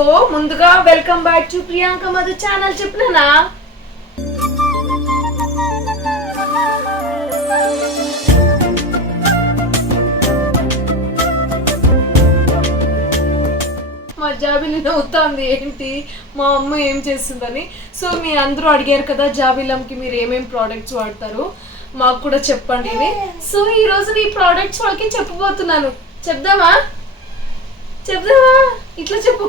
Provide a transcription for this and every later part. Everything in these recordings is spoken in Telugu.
సో ముందుగా welcome back to Priyanka Madhu channel. చెప్పినా మా జాబిలి నవ్వుతోంది ఏంటి? మా అమ్మ ఏం చేస్తుందని? సో మీ అందరూ అడిగారు కదా జాబిలంకి మీరు ఏమేమి ప్రోడక్ట్స్ వాడతారు? మాకు కూడా చెప్పండి సో ఈ రోజు ఈ ప్రోడక్ట్స్ వాళ్ళకి చెప్పబోతున్నాను? చెప్దామా? చెప్దామా? ఇట్లా చెప్పు.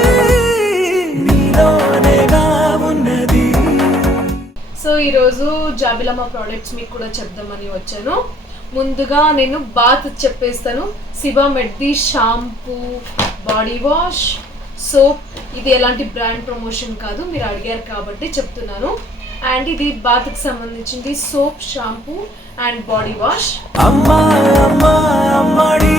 సో ఈరోజు జాబిలమ్మ ప్రోడక్ట్స్ మీకు కూడా చెప్దామని వచ్చాను. ముందుగా నేను బాత్ చెప్పేస్తాను. Sebamed shampoo body wash soap. ఇది ఎలాంటి బ్రాండ్ ప్రమోషన్ కాదు మీరు అడిగారు కాబట్టి చెప్తున్నాను. అండ్ ఇది బాత్కి సంబంధించింది soap shampoo and body wash. అమ్మా అమ్మా అమ్మడి.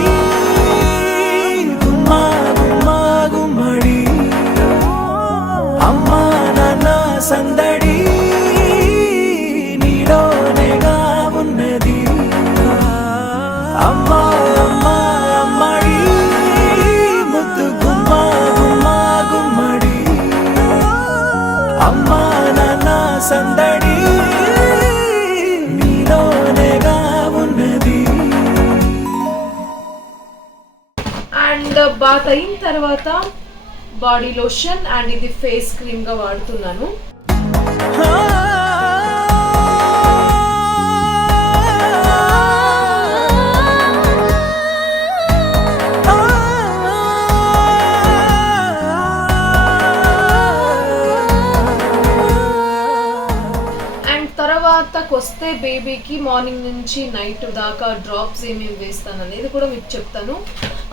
అండ్ బాత్ అయిన తర్వాత బాడీ లోషన్ అండ్ ఇది ఫేస్ క్రీమ్గా వాడుతున్నాను. వస్తే బేబీకి మార్నింగ్ నుంచి నైట్ దాకా డ్రాప్స్ ఏమేమి వేస్తాను అనేది కూడా మీకు చెప్తాను.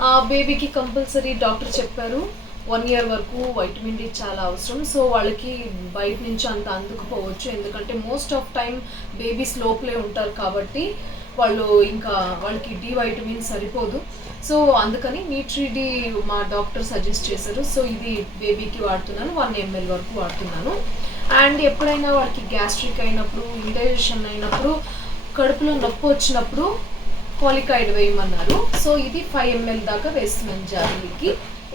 ఆ బేబీకి కంపల్సరీ డాక్టర్ చెప్పారు వన్ ఇయర్ వరకు వైటమిన్ డి చాలా అవసరం. సో వాళ్ళకి బయట నుంచి అంత అందుకుపోవచ్చు. ఎందుకంటే మోస్ట్ ఆఫ్ టైం బేబీస్ లోపలే ఉంటారు కాబట్టి వాళ్ళు ఇంకా వాళ్ళకి డి వైటమిన్ సరిపోదు. సో అందుకని న్యూట్రిడి మా డాక్టర్ సజెస్ట్ చేశారు. సో ఇది బేబీకి వాడుతున్నాను వన్ ఎంఎల్ వరకు వాడుతున్నాను. అండ్ ఎప్పుడైనా వాడికి గ్యాస్ట్రిక్ అయినప్పుడు ఇండైజెషన్ అయినప్పుడు కడుపులో నొప్పి వచ్చినప్పుడు పాలికాయిడ్ వేయమన్నారు. సో ఇది ఫైవ్ ఎంఎల్ దాకా వేస్తున్నాను జాబీకి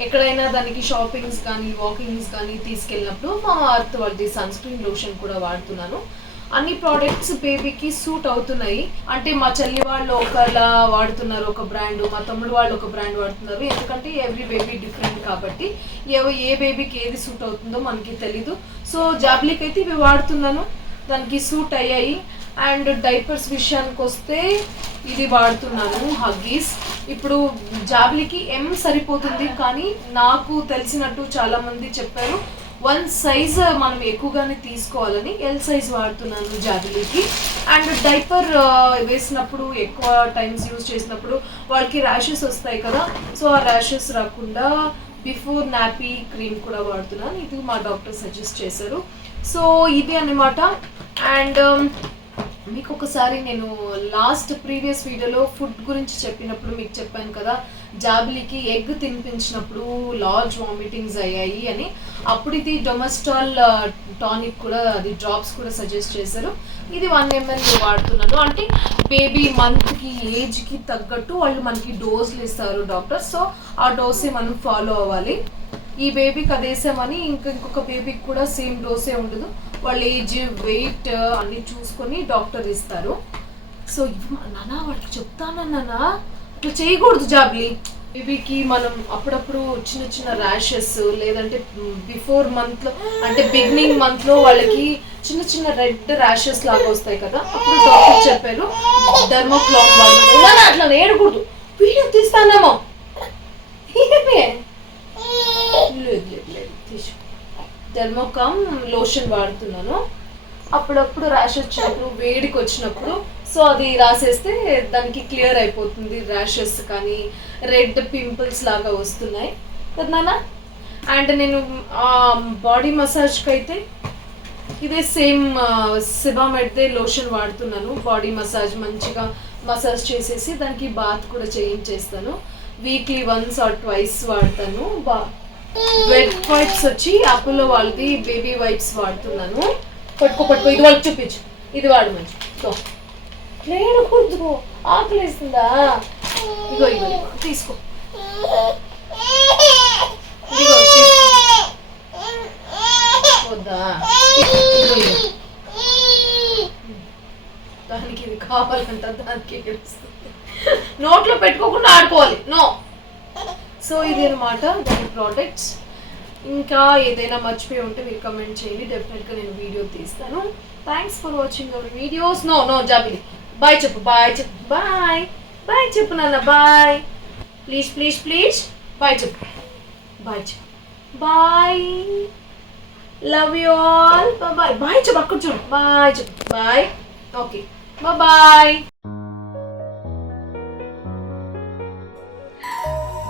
ఎక్కడైనా దానికి షాపింగ్స్ కానీ వాకింగ్స్ కానీ తీసుకెళ్ళినప్పుడు మా అర్త్ వాళ్ళది సన్ స్క్రీన్ లోషన్ కూడా వాడుతున్నాను. అన్ని ప్రోడక్ట్స్ బేబీకి సూట్ అవుతున్నాయి. అంటే మా చెల్లి వాళ్ళు ఒకలా వాడుతున్నారు ఒక బ్రాండ్ మా తమ్ముడు వాళ్ళు ఒక బ్రాండ్ వాడుతున్నారు. ఎందుకంటే ఎవ్రీ బేబీ డిఫరెంట్ కాబట్టి ఏవో ఏ బేబీకి ఏది సూట్ అవుతుందో మనకి తెలీదు. సో జాబ్లీకి అయితే ఇవి వాడుతున్నాను. దానికి సూట్ అయ్యాయి. అండ్ డైపర్స్ విషయానికి వస్తే ఇది వాడుతున్నాను హగ్గీస్ ఇప్పుడు జాబ్లీకి ఎం సరిపోతుంది కానీ నాకు తెలిసినట్టు చాలామంది చెప్పారు వన్ సైజ్ మనం ఎక్కువగానే తీసుకోవాలని ఎల్ సైజ్ వాడుతున్నాను జాబిలీకి అండ్ డైపర్ వేసినప్పుడు ఎక్కువ టైమ్స్ యూజ్ చేసినప్పుడు వాళ్ళకి ర్యాషెస్ వస్తాయి కదా. సో ఆ ర్యాషెస్ రాకుండా బిఫోర్ నాపీ క్రీమ్ కూడా వాడుతున్నాను. ఇది మా డాక్టర్ సజెస్ట్ చేశారు. సో ఇది అన్నమాట. అండ్ మీకు ఒకసారి నేను లాస్ట్ ప్రీవియస్ వీడియోలో ఫుడ్ గురించి చెప్పినప్పుడు మీకు చెప్పాను కదా జాబిలీకి ఎగ్ తినిపించినప్పుడు లార్జ్ వామిటింగ్స్ అయ్యాయి అని. అప్పుడు ఇది డొమెస్టాల్ టానిక్ కూడా అది డ్రాప్స్ కూడా సజెస్ట్ చేశారు. ఇది వన్ ఎంఎల్ వాడుతున్నాను. అంటే బేబీ మంత్కి ఏజ్కి తగ్గట్టు వాళ్ళు మనకి డోస్లు ఇస్తారు డాక్టర్ సో ఆ డోసే మనం ఫాలో అవ్వాలి. ఈ బేబీకి అదేసామని ఇంకా ఇంకొక బేబీకి కూడా సేమ్ డోసే ఉండదు. వాళ్ళ ఏజ్ వెయిట్ అన్ని చూసుకొని డాక్టర్ ఇస్తారు. సో నానా వాళ్ళకి చెప్తానన్నా ఇట్లా చేయకూడదు జాబ్లీ బేబీకి మనం అప్పుడప్పుడు చిన్న చిన్న ర్యాషెస్ లేదంటే బిఫోర్ మంత్లో అంటే బిగినింగ్ మంత్లో వాళ్ళకి చిన్న చిన్న రెడ్ ర్యాషెస్ లాగా వస్తాయి కదా అప్పుడు డాక్టర్ చెప్పారు డర్మోక్లాన్ వాళ్ళు అట్లా నేడకూడదు వీడియో తీస్తానేమో. డెర్మోకామ్ లోషన్ వాడుతున్నాను. అప్పుడప్పుడు ర్యాష్ వచ్చినప్పుడు వేడికి వచ్చినప్పుడు సో అది రాసేస్తే దానికి క్లియర్ అయిపోతుంది ర్యాషెస్ కానీ రెడ్ పింపుల్స్ లాగా వస్తున్నాయి. కదా అండ్ నేను బాడీ మసాజ్కి అయితే ఇదే సేమ్ సిబామెడ్దే లోషన్ వాడుతున్నాను. బాడీ మసాజ్ మంచిగా మసాజ్ చేసేసి దానికి బాత్ కూడా చేయించేస్తాను. వీక్లీ వన్స్ ఆర్ ట్వైస్ వాడతాను. బా వెట్ వైప్స్ వచ్చి అపోలో వాళ్ళది బేబీ వైప్స్ వాడుతున్నాను. పట్టుకో పట్టుకో ఇది వాళ్ళకి చూపించు. ఇది వాడు మంచి నేను కూర్చో ఆకలేస్తుందా ఇగో ఇగో తీసుకో. ఇదిగో వద్దా? దానికి ఇది కావాలంట దానికి నోట్లో పెట్టుకోకుండా ఆడుకోవాలి. నో. సో ఇది అనమాట దాని ప్రోడక్ట్స్ ఇంకా ఏదైనా మర్చిపోయి ఉంటే మీరు కమెంట్ చేయండి. డెఫినెట్గా నేను వీడియో తీస్తాను. Thanks for watching our videos no no Jabili bye చెప్పు బాయ్ చెప్పు బాయ్ బాయ్ చెప్పు నాన్న bye please please please bye చెప్పు. బాయ్ చెప్పు. Bye love you all bye bye చెప్పు అక్కడ చూడు. బాయ్ చెప్పు. బాయ్ ఓకే బాయ్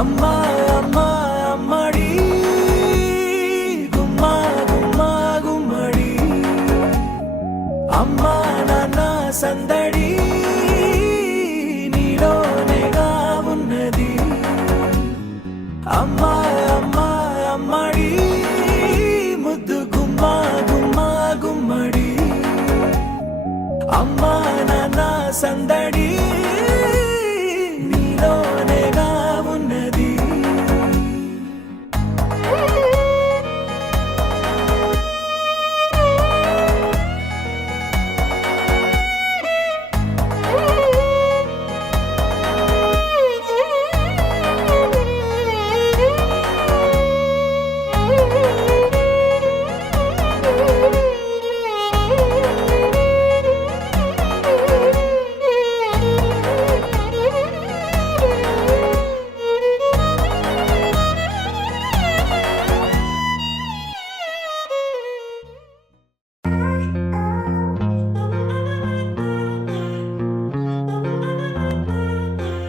అమ్మా అమ్మా అమ్మడి గుమ్మా గుమ్మా గుమ్మడి అమ్మా నాన్న సందడి